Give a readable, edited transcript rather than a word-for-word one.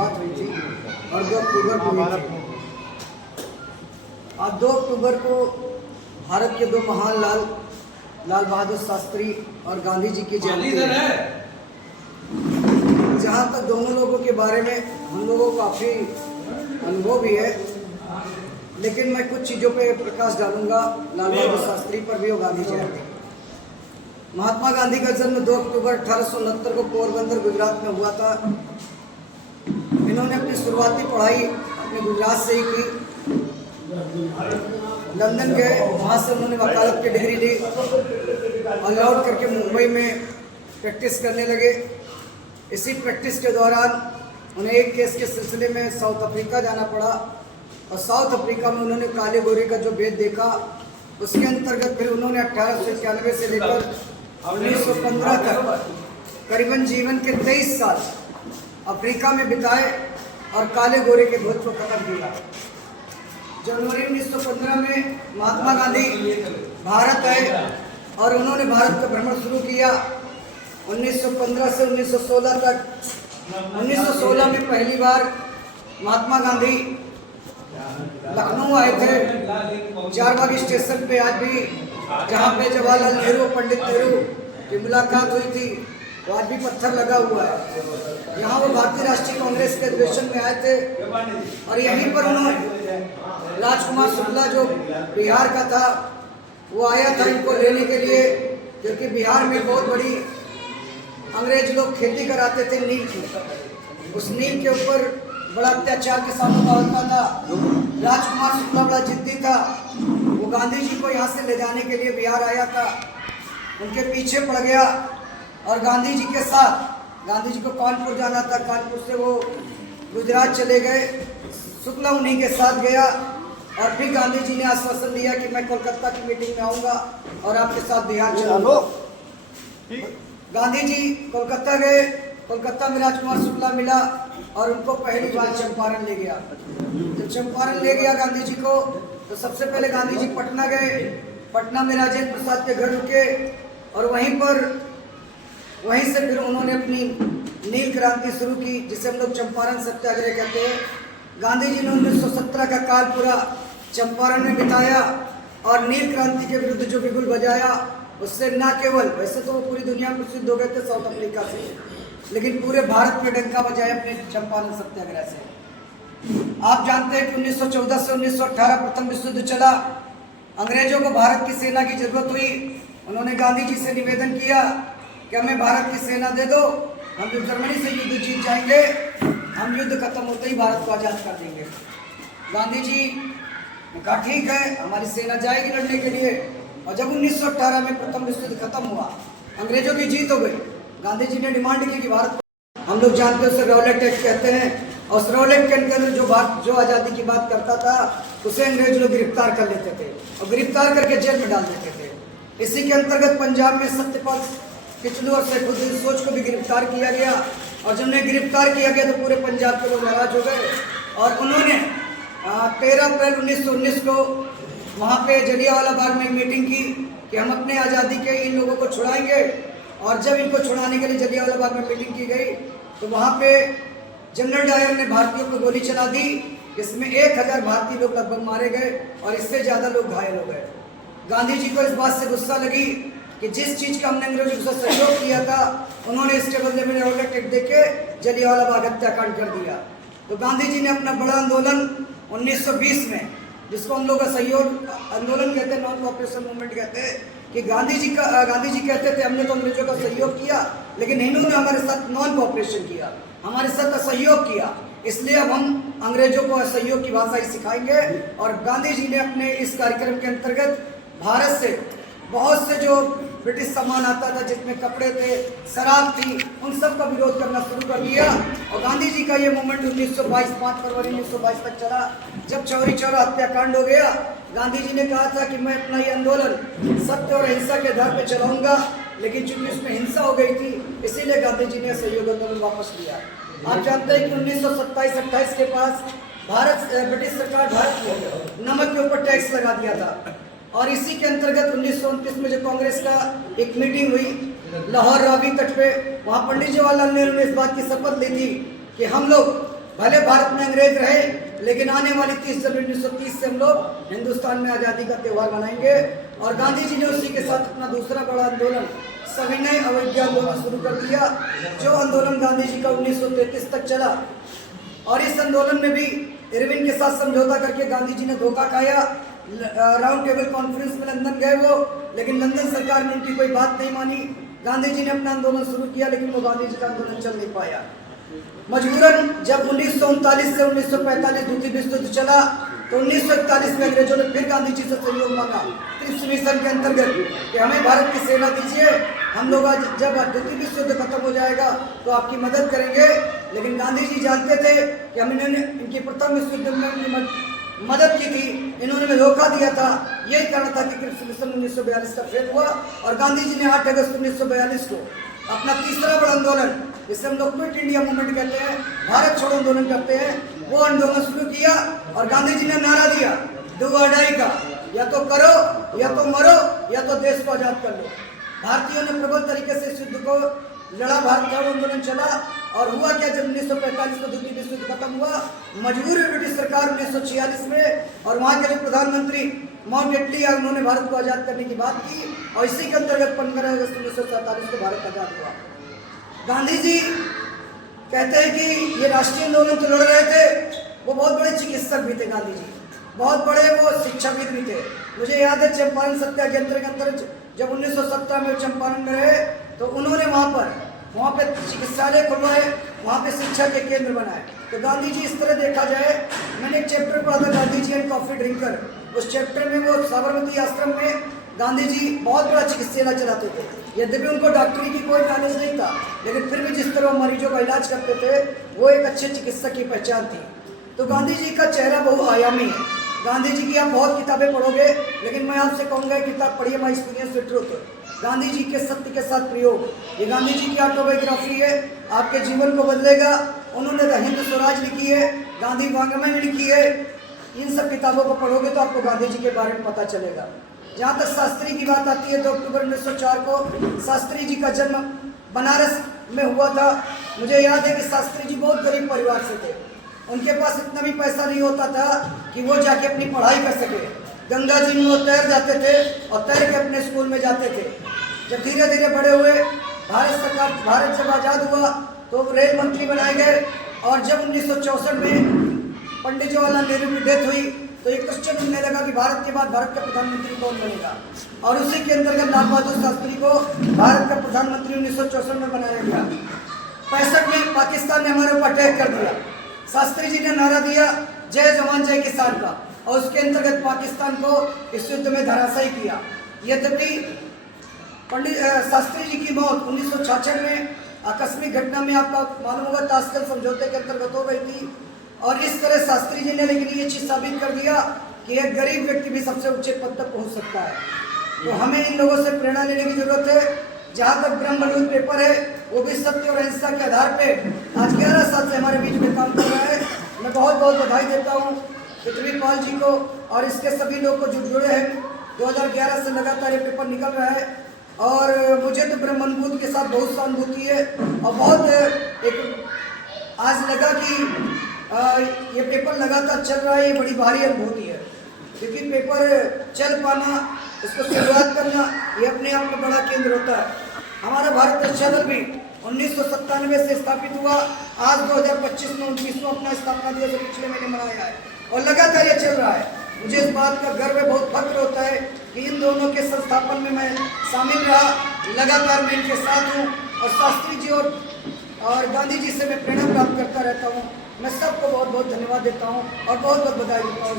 शुरुआत हुई थी और 2 अक्टूबर को हुई थी। आज 2 अक्टूबर को भारत के 2 महान लाल बहादुर शास्त्री और गांधी जी की जयंती है। जहाँ तक दोनों लोगों के बारे में हम लोगों को काफ़ी अनुभव भी है, लेकिन मैं कुछ चीज़ों पे प्रकाश डालूंगा, लाल बहादुर शास्त्री पर भी और गांधी जयंती। महात्मा गांधी का जन्म 2 अक्टूबर 1869 को पोरबंदर गुजरात में हुआ था। इन्होंने अपनी शुरुआती पढ़ाई अपने गुजरात से ही की। लंदन गए, वहाँ से उन्होंने वकालत की डिग्री ली और लौट करके मुंबई में प्रैक्टिस करने लगे। इसी प्रैक्टिस के दौरान उन्हें एक केस के सिलसिले में साउथ अफ्रीका जाना पड़ा और साउथ अफ्रीका में उन्होंने काले गोरे का जो भेद देखा, उसके अंतर्गत फिर उन्होंने 1891 से लेकर 1915 तक करीबन जीवन के 23 साल अफ्रीका में बिताए और काले गोरे के भेद को खत्म किया। जनवरी 1915 में महात्मा गांधी भारत आए और उन्होंने भारत का भ्रमण शुरू किया। 1915 से 1916 तक 1916 में पहली बार महात्मा गांधी लखनऊ आए थे। चारबाग स्टेशन पे आज भी जहाँ पे जवाहरलाल नेहरू पंडित नेहरू की मुलाकात हुई थी, वो आज भी पत्थर लगा हुआ है। यहाँ वो भारतीय राष्ट्रीय कांग्रेस के अधिवेशन में आए थे और यहीं पर उन्होंने राजकुमार शुक्ला जो बिहार का था, वो आया था इनको लेने के लिए, क्योंकि बिहार में बहुत बड़ी अंग्रेज लोग खेती कराते थे नील की। उस नील के ऊपर बड़ा अत्याचार किसानों का होता था। राजकुमार शुक्ला बड़ा जिद्दी था, वो गांधी जी को यहाँ से ले जाने के लिए बिहार आया था। उनके पीछे पड़ गया और गांधी जी के साथ, गांधी जी को कानपुर जाना था, कानपुर से वो गुजरात चले गए। शुक्ला उन्हीं के साथ गया और फिर गांधी जी ने आश्वासन दिया कि मैं कोलकाता की मीटिंग में आऊँगा और आपके साथ बिहार चलूँगा। गांधी जी कोलकाता गए। कोलकाता में राजकुमार शुक्ला मिला और उनको पहली बार चंपारण ले गया। जब चंपारण ले गया गांधी जी को, तो सबसे पहले गांधी जी पटना गए। पटना में राजेंद्र प्रसाद के घर रुके और वहीं से फिर उन्होंने अपनी नील क्रांति शुरू की, जिसे हम लोग चंपारण सत्याग्रह कहते हैं। गांधी जी ने 1917 का काल पूरा चंपारण में बिताया और नील क्रांति के विरुद्ध जो बिगुल बजाया, उससे न केवल, वैसे तो वो पूरी दुनिया में प्रसिद्ध हो गए थे साउथ अफ्रीका से, लेकिन पूरे भारत में डंका बजाया अपने चंपारण सत्याग्रह से। आप जानते हैं कि 1914 से 1918 प्रथम विश्व युद्ध चला। अंग्रेजों को भारत की सेना की जरूरत हुई। उन्होंने गांधी जी से निवेदन किया कि हमें भारत की सेना दे दो, हम जब जर्मनी से युद्ध जीत जाएंगे, हम युद्ध खत्म होते ही भारत को आज़ाद कर देंगे। गांधी जी ने कहा ठीक है, हमारी सेना जाएगी लड़ने के लिए। और जब 1918 में प्रथम विश्व युद्ध खत्म हुआ, अंग्रेजों की जीत हो गई, गांधी जी ने डिमांड की कि भारत को, हम लोग जानते हैं उसे रॉलेट एक्ट कहते हैं, और उस रॉलेट के अंदर जो आज़ादी की बात करता था, उसे अंग्रेज लोग गिरफ्तार कर लेते थे और गिरफ्तार करके जेल में डाल देते थे। इसी के अंतर्गत पंजाब में सत्यपाल किचलू और सैफुद्दीन सोच को भी गिरफ्तार किया गया और जब उन्हें गिरफ्तार किया गया तो पूरे पंजाब के लोग नाराज हो गए और उन्होंने 13 अप्रैल 1919 को वहाँ पे जलियांवाला बाग में मीटिंग की कि हम अपने आज़ादी के इन लोगों को छुड़ाएंगे। और जब इनको छुड़ाने के लिए जलियांवाला बाग में मीटिंग की गई तो वहाँ पे जनरल डायर ने भारतीयों को गोली चला दी, जिसमें 1000 भारतीय लोग लगभग मारे गए और इससे ज़्यादा लोग घायल हो गए। गांधी जी को इस बात से गुस्सा लगी कि जिस चीज़ का हमने अंग्रेजों को सहयोग किया था, उन्होंने इसके बदले में रॉलेट एक्ट देके जलियांवाला बाग हत्याकांड कर दिया। तो गांधी जी ने अपना बड़ा आंदोलन 1920 में, जिसको हम लोग असहयोग आंदोलन कहते हैं, नॉन कोऑपरेशन मूवमेंट कहते हैं, कि गांधी जी कहते थे हमने तो अंग्रेजों का सहयोग किया, लेकिन इन्होंने हमारे साथ नॉन कोऑपरेशन किया, हमारे साथ असहयोग किया, इसलिए अब हम अंग्रेजों को असहयोग की भाषा ही सिखाएंगे। और गांधी जी ने अपने इस कार्यक्रम के अंतर्गत भारत से बहुत से जो ब्रिटिश सामान आता था, जिसमें कपड़े थे, शराब थी, उन सब का विरोध करना शुरू कर दिया। और गांधी जी का ये मूवमेंट 1922 5 फरवरी 1922 तक चला। जब चौरी चौरा हत्याकांड हो गया, गांधी जी ने कहा था कि मैं अपना ये आंदोलन सत्य और अहिंसा के आधार पर चलाऊंगा, लेकिन चूंकि उसमें हिंसा हो गई थी, इसीलिए गांधी जी ने सहयोग आंदोलन वापस लिया। आप जानते हैं कि 1927-28 के पास ब्रिटिश सरकार भारत को नमक के ऊपर टैक्स लगा दिया था और इसी के अंतर्गत 1929 में जो कांग्रेस का एक मीटिंग हुई लाहौर रावी तट पे, वहाँ पंडित जवाहरलाल नेहरू ने इस बात की शपथ ली थी कि हम लोग भले भारत में अंग्रेज रहे, लेकिन आने वाली 30 जनवरी 1930 से हम लोग हिंदुस्तान में आज़ादी का त्यौहार मनाएंगे। और गांधी जी ने उसी के साथ अपना दूसरा बड़ा आंदोलन सविनय अवज्ञा आंदोलन शुरू कर दिया, जो आंदोलन गांधी जी का 1933 तक चला। और इस आंदोलन में भी इरविन के साथ समझौता करके गांधी जी ने धोखा खाया। राउंड टेबल कॉन्फ्रेंस में लंदन गए वो, लेकिन लंदन सरकार ने उनकी कोई बात नहीं मानी। गांधी जी ने अपना आंदोलन शुरू किया, लेकिन वो गांधी जी का आंदोलन चल नहीं पाया। मजबूरन जब 1939 से 1945 द्वितीय विश्व युद्ध चला, तो 1941 में अंग्रेजों ने फिर गांधी जी से सहयोग मांगा ट्रिप्स मिशन के अंतर्गत कि हमें भारत की सेना दीजिए, हम लोग आज जब द्वितीय विश्व युद्ध खत्म हो जाएगा तो आपकी मदद करेंगे। लेकिन गांधी जी जानते थे कि हम इनकी प्रथम विश्व युद्ध में उनकी मदद की थी, इन्होंने धोखा दिया था। यही कारण था कि ट्रिप्स मिशन 1942 का फेल हुआ और गांधी जी ने 8 अगस्त 1942 को अपना तीसरा बड़ा आंदोलन, जिसे हम लोग क्विट इंडिया मूवमेंट कहते हैं, भारत छोड़ो आंदोलन करते हैं, वो आंदोलन शुरू किया। और गांधी जी ने नारा दिया डू और डाई का, या तो करो या तो मरो या तो देश को आजाद कर लो। भारतीयों ने प्रबल तरीके से इस युद्ध को लड़ा, भारत छोड़ो आंदोलन चला। और हुआ क्या, जब 1945 में द्वितीय विश्व युद्ध खत्म हुआ, मजबूर हुई ब्रिटिश सरकार 1946 में, और वहाँ के जो प्रधानमंत्री माउंटबेटन है, उन्होंने भारत को आजाद करने की बात की। और इसी के अंतर्गत 15 अगस्त 1947 को भारत आजाद हुआ। गांधी जी कहते हैं कि ये राष्ट्रीय आंदोलन तो लड़ रहे थे, वो बहुत बड़े चिकित्सक भी थे। गांधी जी बहुत बड़े वो शिक्षाविद भी थे। मुझे याद है चंपारण सत्याग्रह के अंतर जब 1917 में चंपारण में रहे, तो उन्होंने वहाँ पे चिकित्सालय खुलवाए, वहाँ पे शिक्षा के केंद्र बनाए। तो गांधी जी इस तरह देखा जाए, मैंने एक चैप्टर पढ़ा था Gandhi ji and coffee drinker, उस चैप्टर में वो साबरमती आश्रम में गांधी जी बहुत बड़ा चिकित्सालय चलाते थे। यद्यपि उनको डॉक्टरी की कोई नॉलेज नहीं था, लेकिन फिर भी जिस तरह मरीजों का इलाज करते थे, वो एक अच्छे चिकित्सक की पहचान थी। तो गांधी जी का चेहरा बहुआयामी है। गांधी जी की आप बहुत किताबें पढ़ोगे, लेकिन मैं आपसे कहूँगा किताब पढ़िए my experience with truth, Gandhi ji के सत्य के साथ प्रयोग। ये गांधी जी की ऑटोबायोग्राफी है, आपके जीवन को बदलेगा। उन्होंने द हिंद स्वराज लिखी है, गांधी वांग्मय लिखी है। इन सब किताबों को पढ़ोगे तो आपको गांधी जी के बारे में पता चलेगा। जहाँ तक शास्त्री की बात आती है, तो अक्टूबर 1904 को शास्त्री जी का जन्म बनारस में हुआ था। मुझे याद है कि शास्त्री जी बहुत गरीब परिवार से थे। उनके पास इतना भी पैसा नहीं होता था कि वो जाके अपनी पढ़ाई कर सके। गंगा जी में वो तैर जाते थे और तैर के अपने स्कूल में जाते थे। जब धीरे धीरे बड़े हुए, भारत जब आज़ाद हुआ तो रेल मंत्री बनाए गए। और जब 1964 में पंडित जवाहरलाल नेहरू की डेथ हुई, तो एक क्वेश्चन उठने लगा कि भारत के बाद भारत का प्रधानमंत्री कौन बनेगा। और उसी के अंतर्गत लाल बहादुर शास्त्री को भारत का प्रधानमंत्री 1964 में बनाया गया। 65 में पाकिस्तान ने हमारे ऊपर अटैक कर दिया। शास्त्री जी ने नारा दिया जय जवान जय किसान का, और उसके अंतर्गत पाकिस्तान को इस युद्ध में धराशायी किया। यद्यपि पंडित शास्त्री जी की मौत 1966 में आकस्मिक घटना में, आपका मालूम होगा, ताशकंद समझौते के अंतर्गत हो गई थी। और इस तरह शास्त्री जी ने लेकिन ये चीज़ साबित कर दिया कि एक गरीब व्यक्ति भी सबसे ऊंचे पद तक पहुंच सकता है। तो हमें इन लोगों से प्रेरणा लेने की जरूरत है। जहाँ तक ब्रह्मबंधु पेपर है, वो भी सत्य और अहिंसा के आधार पे आज 11 साल से हमारे बीच में काम कर रहा है। मैं बहुत बहुत बधाई देता हूँ पृथ्वीपाल जी को और इसके सभी लोग को जो जुड़े हैं। 2011 से लगातार ये पेपर निकल रहा है, और मुझे तो ब्रह्मबंधु के साथ बहुत सहानुभूति है। और बहुत एक आज लगा कि ये पेपर लगातार चल रहा है, ये बड़ी भारी अनुभूति है। क्योंकि पेपर चल पाना, इसको शुरुआत करना, ये अपने आप में बड़ा केंद्र होता है। हमारा भारत चैनल भी 1997 से स्थापित हुआ। आज 2025 में 29वां अपना स्थापना दिवस पिछले महीने मनाया है, और लगातार ये चल रहा है। मुझे इस बात का गर्व है, बहुत फख्र होता है कि इन दोनों के संस्थापन में मैं शामिल रहा। लगातार मैं इनके साथ हूँ, और शास्त्री जी और गांधी जी से मैं प्रेरणा प्राप्त करता रहता हूँ। मैं सबको बहुत बहुत धन्यवाद देता हूँ और बहुत बहुत बधाई देता हूँ।